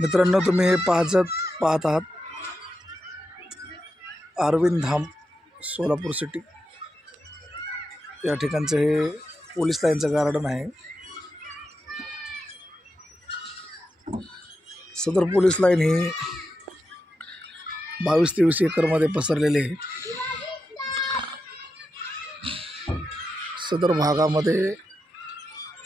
मित्रांनो, तुम्ही हे पाहत आहात अरविंद धाम सोलापूर सिटी या ठिकाणचं हे पोलीस लाईनचं गार्डन आहे। सदर पोलीस लाईन ही 22-23 एकरमध्ये पसरलेली आहे। सदर भागामध्ये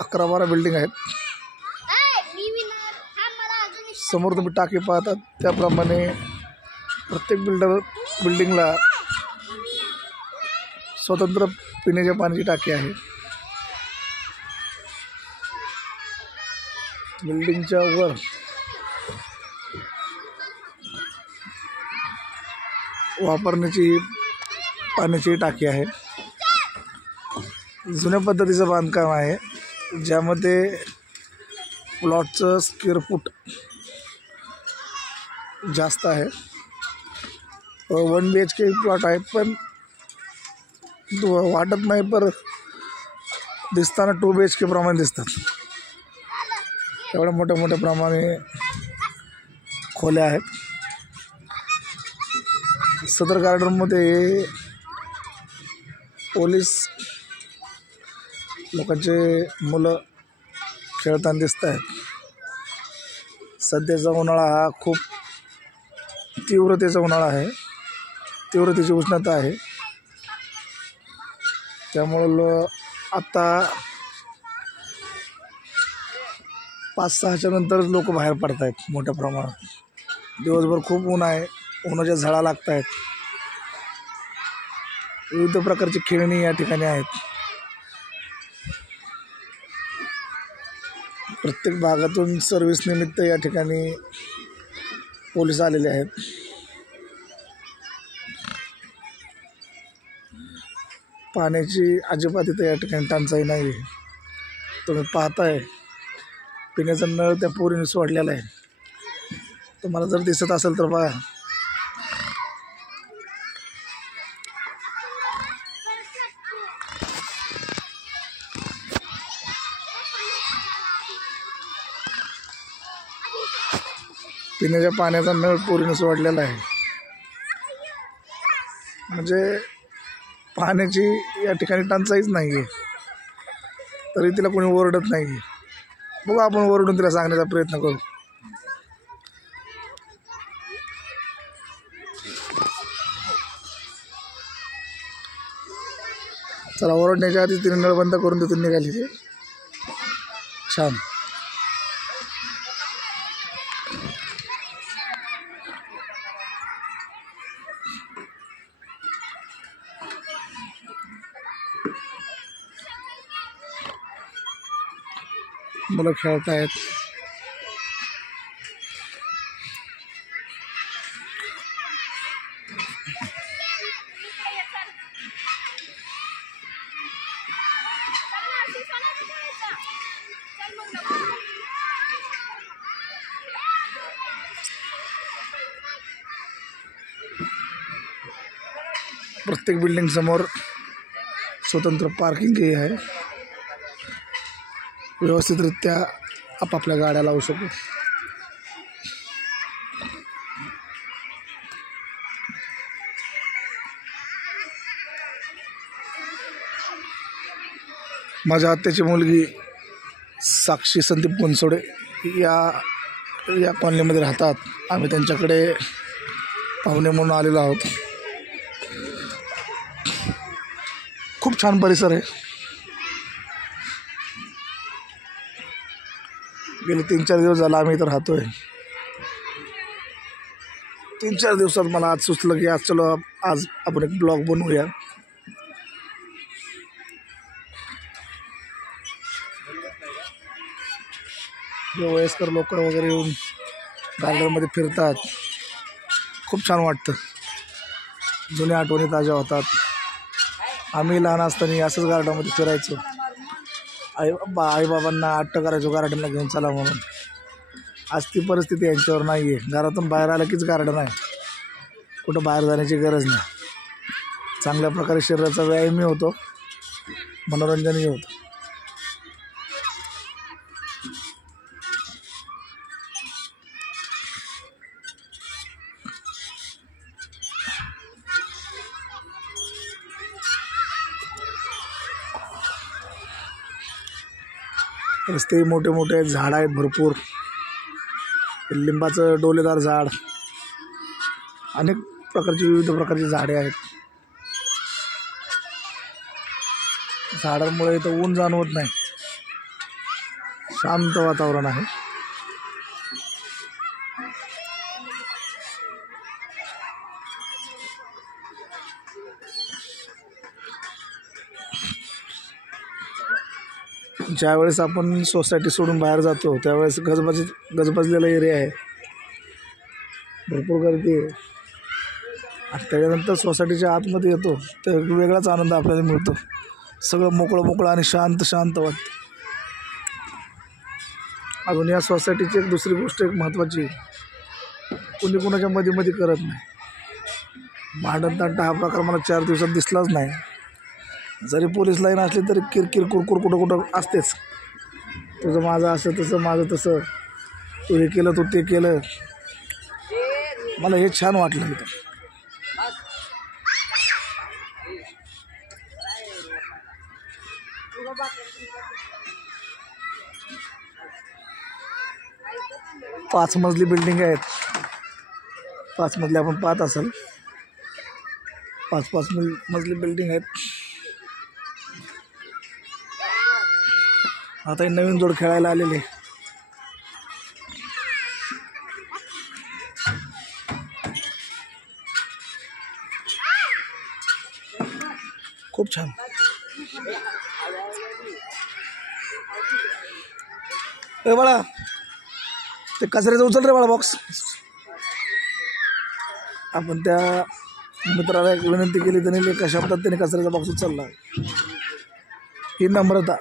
11-12 बिल्डिंग आहेत। समोर तुम्ही टाकी पाहतात त्याप्रमाणे प्रत्येक बिल्डिंगला स्वतंत्र पिण्याच्या पाण्याची टाकी आहे। बिल्डिंगच्या वर वापरण्याची पाण्याची टाकी आहे। जुन्या पद्धतीचं बांधकाम आहे, ज्यामध्ये प्लॉटचं स्क्वेअर फूट जास्त आहे। 1 BHK प्लॉट आहे, पण वाटत नाही, पर दिसताना 2 BHK प्रमाणे दिसतात। एवढ्या मोठ्या प्रमाणे खोल्या आहेत। सदर गार्डनमध्ये पोलीस लोकांचे मुलं खेळताना दिसत आहेत। सध्याचा उन्हाळा हा खूप तीव्रतेचा उन्हाळा आहे, तीव्रतेची उष्णता आहे। त्यामुळं आता 5-6च्या नंतरच लोक बाहेर पडत आहेत मोठ्या प्रमाणात। दिवसभर खूप ऊन आहे, उन्हाच्या झळा लागत आहेत। विविध प्रकारची खेळणी या ठिकाणी आहेत। प्रत्येक भागातून सर्व्हिस निमित्त या ठिकाणी पोलीस आलेले आहेत। पाण्याची अजिबात इथे या ठिकाणी टंचाई नाही आहे। तुम्ही पाहताय पिण्याचा नळ त्या पोरीने सोडलेला आहे। तुम्हाला जर दिसत असेल तर बघा। पिण्याच्या पाण्याचा नळ पोरीने सोडलेला आहे, म्हणजे पाण्याची या ठिकाणी टंचाईच नाही आहे, तरी तिला कोणी ओरडत नाही आहे। बघू, आपण ओरडून तिला सांगण्याचा प्रयत्न करू। चला, ओरडण्याच्या आधी तिने नळ बंद करून तिथून निघाली ते छान। मुलं खेळत आहेत। प्रत्येक बिल्डिंग समोर स्वतंत्र पार्किंग आहे, व्यवस्थितरित्या आपापल्या गाड्या लावू शकू। माझ्या आत्याची मुलगी साक्षी संदीप बनसोडे या कॉलनीमध्ये राहतात। आम्ही त्यांच्याकडे पाहुणे म्हणून आलेलो आहोत। खूप छान परिसर आहे। गेले 3-4 दिवस झाला आम्ही इथं राहतोय। 3-4 दिवसात मला आज सुचलं की आज आपण एक ब्लॉग बनवूया। वयस्कर लोक वगैरे येऊन गार्डनमध्ये फिरतात, खूप छान वाटतं। जुन्या आठवणी ताज्या होतात। आम्ही लहान असताना असंच गार्डनमध्ये फिरायचो। आई-बाबांना हट्ट करायचो गार्डनला घेऊन चला म्हणून। आज ती परिस्थिती यांच्यावर नाही आहे। घरातून बाहेर आलं कीच गार्डन आहे, कुठं बाहेर जाण्याची गरज नाही। चांगल्या प्रकारे शरीराचा व्यायामही होतो, मनोरंजनही होतं। रस्ते मोठे मोठे आहेत, झाडं आहेत भरपूर, लिंबाचं डोलेदार झाड, अनेक प्रकारची विविध प्रकारची झाडे आहेत. झाडांमुळे इथं ऊन जाणवत नाही, शांत वातावरण आहे. ज्यावेळेस आपण सोसायटी सोडून बाहेर जातो त्यावेळेस गजबजलेला एरिया आहे, भरपूर गर्दी आहे. आणि त्याच्यानंतर सोसायटीच्या आतमध्ये येतो तर वेगळाच आनंद आपल्याला मिळतो. सगळं मोकळं मोकळं आणि शांत शांत वाटतं. अजून या सोसायटीची एक दुसरी गोष्ट एक महत्त्वाची, कुणी कुणाच्या मध्ये मध्ये करत नाही. भांडण तंटा हा प्रकार मला 4 दिवसात दिसलाच नाही. जरी पोलीस लाईन असली तरी किरकिर कुरकुर कुठं कुठं असतेच. तुझं माझं असं तसं, माझं तसं, तू हे केलं तू ते केलं. मला हे छान वाटलं इथं. पाच मजली बिल्डिंग आहेत. 5 मजली आपण पाहत असाल, 5 मजली बिल्डिंग आहेत. आता हे नवीन जोड खेळायला आलेले. खूप छान. ए बाळा, ते कचऱ्याचं उचल रे बाळा बॉक्स. आपण त्या मित्राला एक विनंती केली, त्याने एका शब्दात त्याने कचऱ्याचा बॉक्स उचलला. ही नम्रता.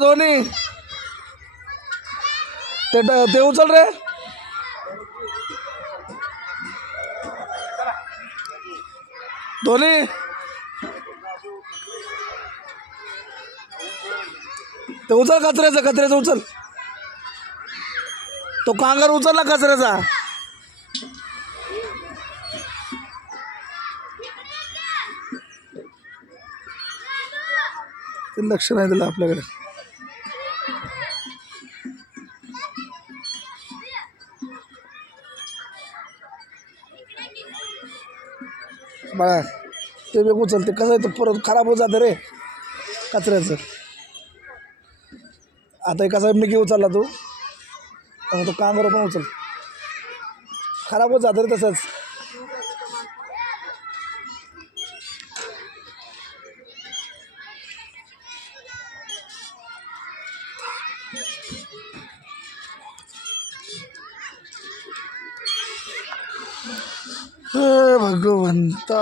धोनी, ते उचल रे. धोनी, ते उचल कचऱ्याचं उचल. तो कांगार उचलला कचऱ्याचा. ते लक्ष नाही दिलं आपल्याकडे. बघा, ते वेग उचलते कसं आहे, तो परत खराब होत जातं रे कचऱ्याचं. आता एका साहेब निकी उचलला तू, तो कांगार पण उचल, खराब होत जातं रे तसंच. हे भगवंता.